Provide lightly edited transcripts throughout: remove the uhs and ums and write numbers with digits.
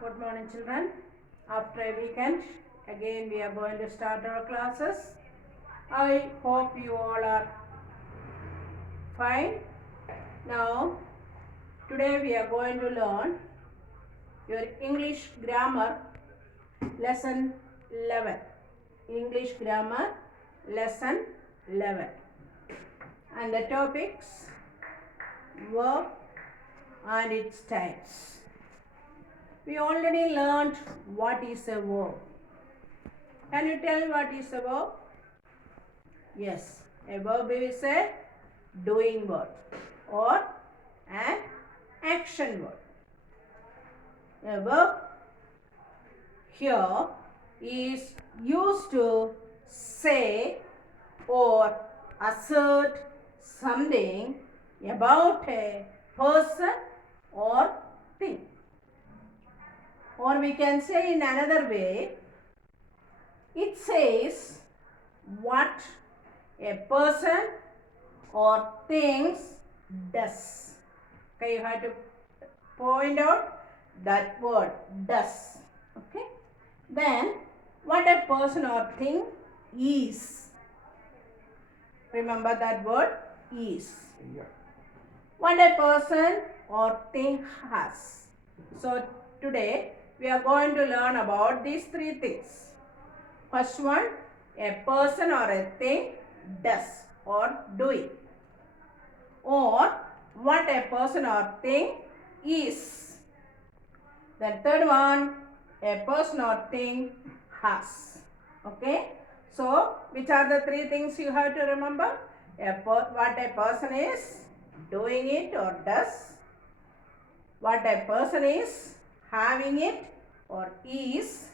Good morning, children. After a weekend, again we are going to start our classes. I hope you all are fine. Now, today we are going to learn your English grammar lesson 11. English grammar lesson 11. And the topics verb and its types. We already learned what is a verb. Can you tell what is a verb? Yes, a verb is a doing word or an action word. A verb here is used to say or assert something about a person or thing. Or we can say in another way, it says what a person or things does. Okay, you have to point out that word does. Okay. Then what a person or thing is. Remember that word is. What a person or thing has. So today we are going to learn about these three things. First one, a person or a thing does or doing. Or what a person or thing is. The third one, a person or thing has. Okay. So, which are the three things you have to remember? What a person is doing it or does. What a person is having it or is,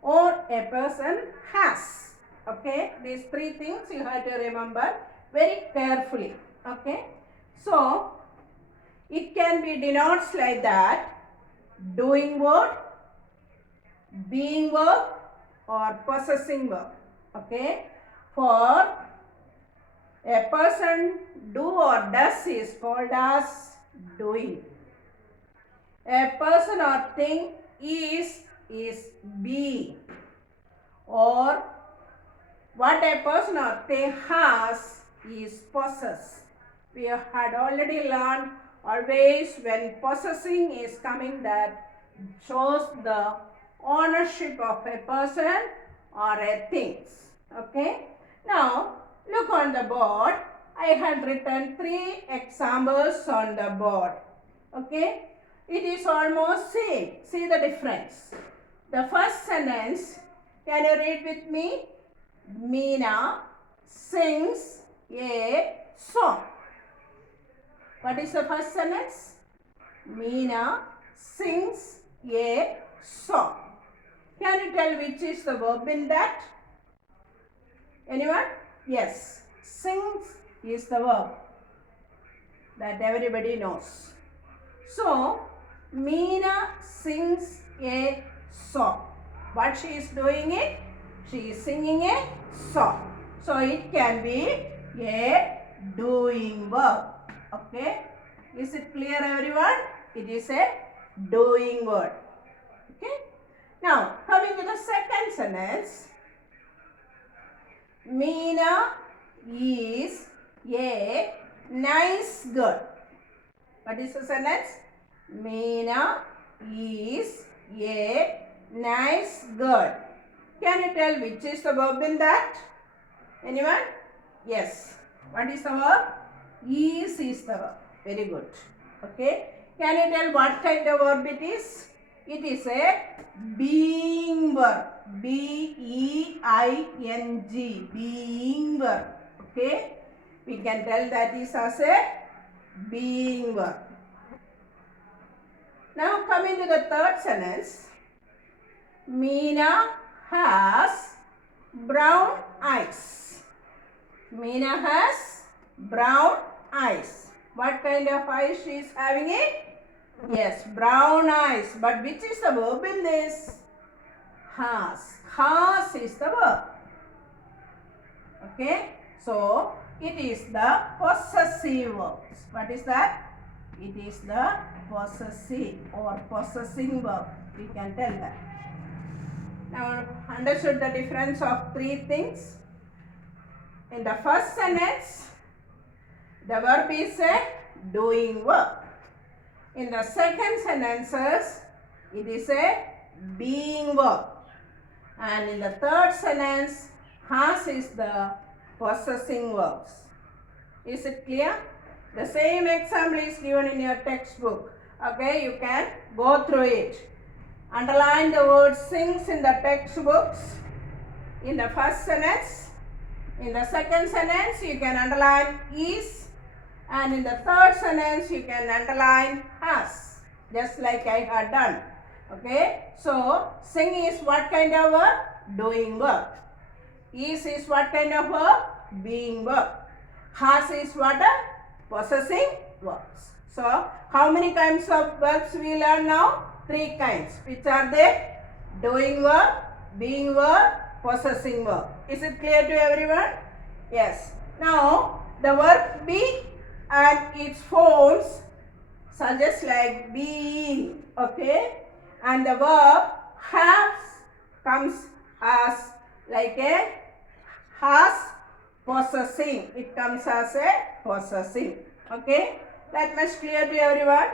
or a person has. Okay, these three things you have to remember very carefully. Okay, so it can be denotes like that: doing word, being verb, or possessing verb. Okay, for a person do or does is called as doing. A person or thing is being. Or what a person or thing has is possess. We had already learned always when possessing is coming, that shows the ownership of a person or a things. Okay. Now look on the board. I had written 3 examples on the board. Okay. It is almost same. See the difference. The first sentence, can you read with me? Meena sings a song. What is the first sentence? Meena sings a song. Can you tell which is the verb in that? Anyone? Yes. Sings is the verb that everybody knows. So, Meena sings a song. What she is doing it? She is singing a song. So, it can be a doing verb. Okay. Is it clear, everyone? It is a doing word. Okay. Now, coming to the second sentence. Meena is a nice girl. What is the sentence? Meena is a nice girl. Can you tell which is the verb in that? Anyone? Yes. What is the verb? Is the verb. Very good. Okay. Can you tell what kind of verb it is? It is a being verb. B-E-I-N-G. Being verb. Okay. We can tell that is as a being verb. Now coming to the third sentence. Meena has brown eyes. Meena has brown eyes. What kind of eyes she is having it? Yes, brown eyes. But which is the verb in this? Has. Has is the verb. Okay. So, it is the possessive verbs. What is that? It is the possessive or possessing verb. We can tell that. Now, understood the difference of three things? In the first sentence, the verb is a doing verb. In the second sentences, it is a being verb. And in the third sentence, has is the possessing verbs. Is it clear? The same example is given in your textbook. Okay, you can go through it. Underline the word sings in the textbooks in the first sentence. In the second sentence, you can underline is. And in the third sentence, you can underline has. Just like I had done. Okay. So, sing is what kind of verb? Doing verb. Is what kind of verb? Being verb. Has is what? Possessing verbs. So, how many kinds of verbs we learn now? Three kinds. Which are they? Doing verb, being verb, possessing verb. Is it clear to everyone? Yes. Now, the verb be and its forms suggest like being. Okay. And the verb have comes as like a has possessing. It comes as a possessing. Okay. That much clear to everyone?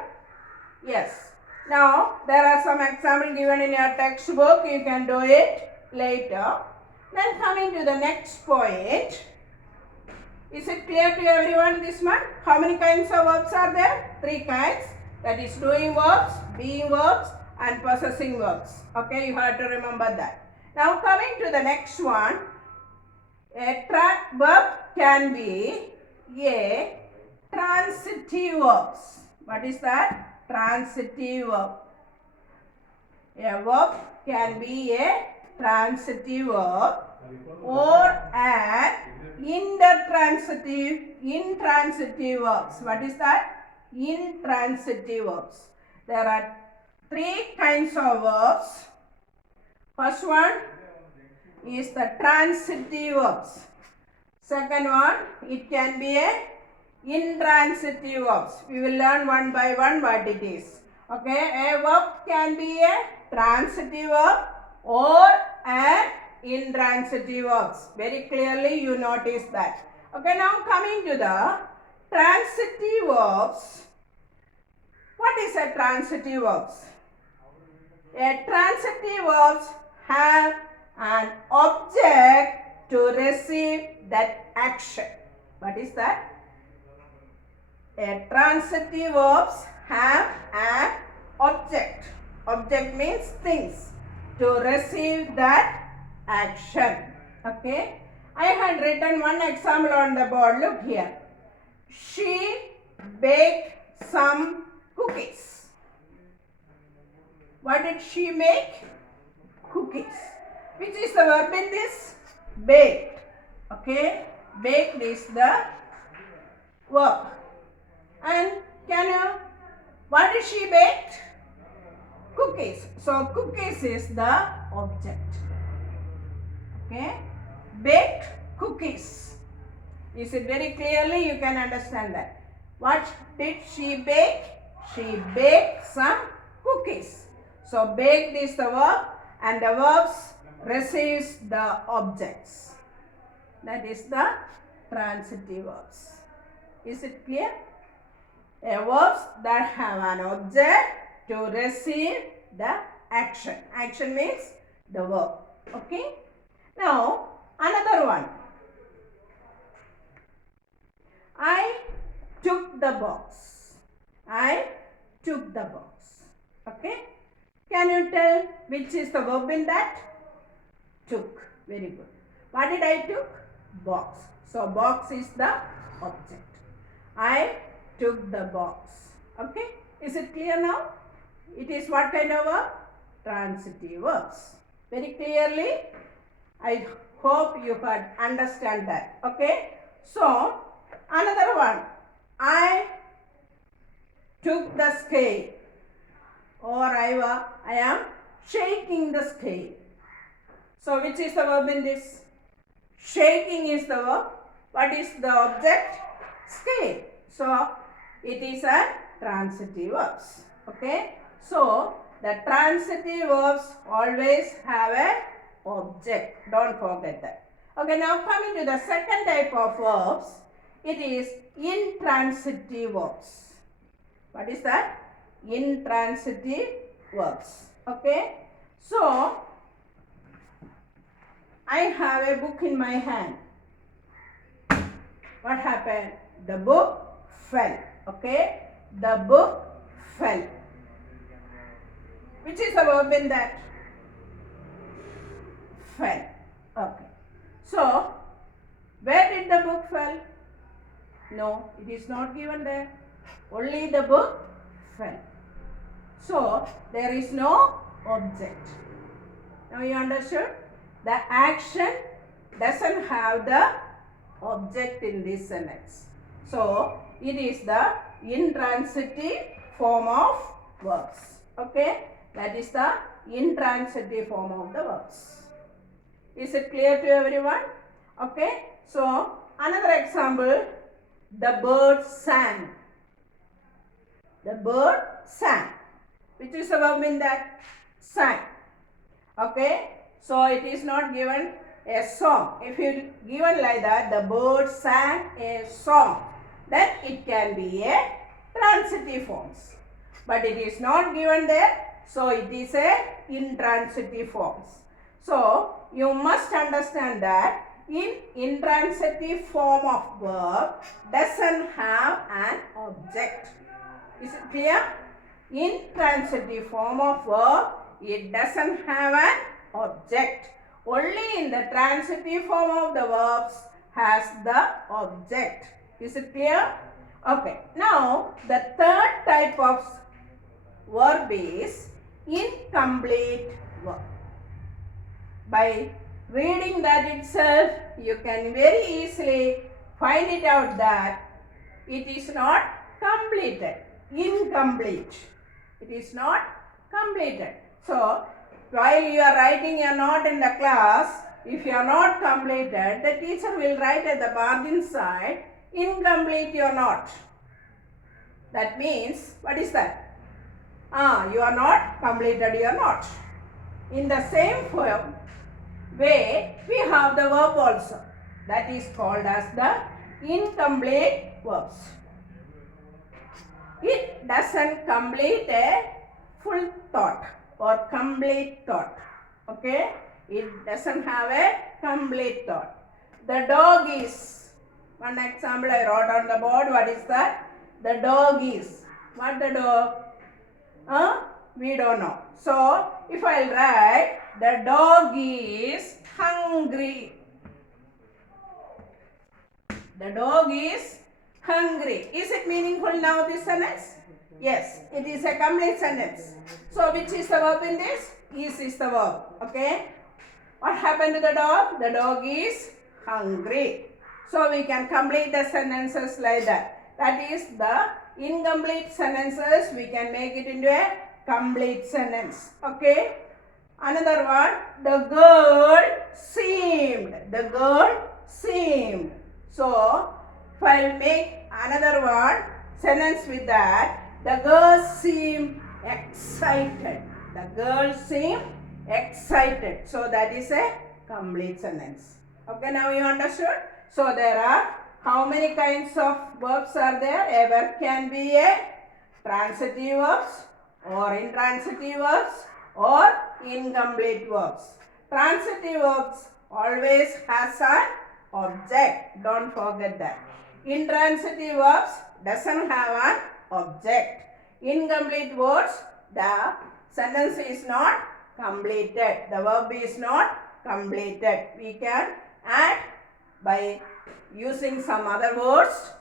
Yes. Now, there are some examples given in your textbook. You can do it later. Then coming to the next point. Is it clear to everyone this one? How many kinds of verbs are there? Three kinds. That is doing verbs, being verbs and possessing verbs. Okay, you have to remember that. Now coming to the next one. A verb can be a transitive verbs. What is that? Transitive verb. A verb can be a transitive verb or an intransitive verbs. What is that? Intransitive verbs. There are three kinds of verbs. First one is the transitive verbs. Second one, it can be a intransitive verbs. We will learn one by one what it is. Okay, a verb can be a transitive verb or an intransitive verbs. Very clearly you notice that. Okay, now coming to the transitive verbs. What is a transitive verbs? A transitive verbs have an object to receive that action. What is that? A transitive verbs have an object. Object means things to receive that action. Okay. I had written one example on the board. Look here. She baked some cookies. What did she make? Cookies. Which is the verb in this? Baked. Okay. Baked is the verb. And what did she bake? Cookies. So, cookies is the object. Okay. Baked cookies. Is it very clearly? You can understand that. What did she bake? She baked some cookies. So, baked is the verb and the verbs receives the objects. That is the transitive verbs. Is it clear? Verbs that have an object to receive the action. Action means the verb. Okay. Now, another one. I took the box. I took the box. Okay. Can you tell which is the verb in that? Took. Very good. What did I took? Box. So, box is the object. I took the box. Okay. Is it clear now? It is what kind of verb? Transitive verbs. Very clearly. I hope you could understand that. Okay. So, another one. I took the scale. Or I am shaking the scale. So, which is the verb in this? Shaking is the verb. What is the object? Scale. So, it is an transitive verbs. Okay. So, the transitive verbs always have a object. Don't forget that. Okay, now coming to the second type of verbs, it is intransitive verbs. What is that? Intransitive verbs. Okay. So, I have a book in my hand. What happened? The book fell. Okay. The book fell. Which is the verb in that? Fell. Okay. So, where did the book fall? No, it is not given there. Only the book fell. So, there is no object. Now you understood? The action doesn't have the object in this sentence. So, it is the intransitive form of verbs. Okay? That is the intransitive form of the verbs. Is it clear to everyone? Okay? So, another example, the bird sang. The bird sang. Which is the verb in that? Sang. Okay? So, it is not given a song. If you given like that, the bird sang a song, then it can be a transitive forms. But it is not given there, so it is a intransitive forms. So, you must understand that in intransitive form of verb doesn't have an object. Is it clear? Intransitive form of verb, it doesn't have an object. Only in the transitive form of the verbs has the object. Is it clear? Okay. Now, the third type of verb is incomplete verb. By reading that itself, you can very easily find it out that it is not completed. Incomplete. It is not completed. So, while you are writing a note in the class, if you are not completed, the teacher will write at the margin side, incomplete your note. That means, what is that? You are not completed your note. In the same way, we have the verb also. That is called as the incomplete verbs. It doesn't complete a full thought or complete thought. Okay? It doesn't have a complete thought. The dog is, one example I wrote on the board. What is that? The dog is. What the dog? We don't know. So, if I write, the dog is hungry. The dog is hungry. Is it meaningful now, this sentence? Yes, it is a complete sentence. So, which is the verb in this? Is the verb. Okay. What happened to the dog? The dog is hungry. So, we can complete the sentences like that. That is the incomplete sentences. We can make it into a complete sentence. Okay. Another one. The girl seemed. The girl seemed. So, if I will make another one sentence with that, the girl seemed excited. The girl seemed excited. So, that is a complete sentence. Okay, now you understood? So, there are how many kinds of verbs are there? A verb can be a transitive verbs or intransitive verbs or incomplete verbs. Transitive verbs always has an object. Don't forget that. Intransitive verbs doesn't have an object. Incomplete words, the sentence is not completed. The verb is not completed. We can add by using some other words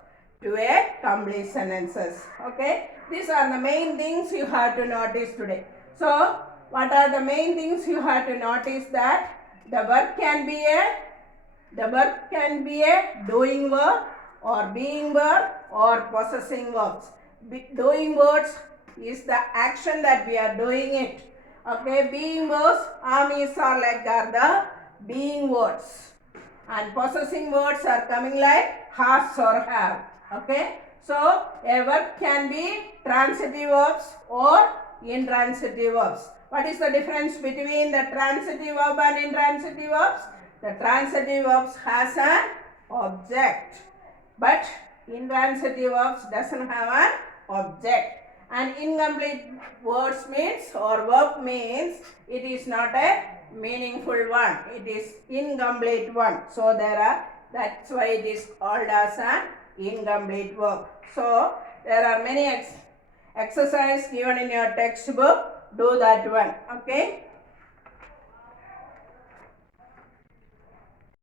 to a complete sentences. Okay. These are the main things you have to notice today. So, what are the main things you have to notice? That the verb can be a doing verb or being verb or possessing verbs. Doing words is the action that we are doing it. Okay, being verbs, is or like are the being words. And possessing words are coming like has or have. Okay, so a verb can be transitive verbs or intransitive verbs. What is the difference between the transitive verb and intransitive verbs? The transitive verbs has an object, but intransitive verbs doesn't have an object. And incomplete words means or verb means it is not a meaningful one. It is incomplete one. So that's why it is called as an incomplete verb. So there are many exercises given in your textbook. Do that one. Okay.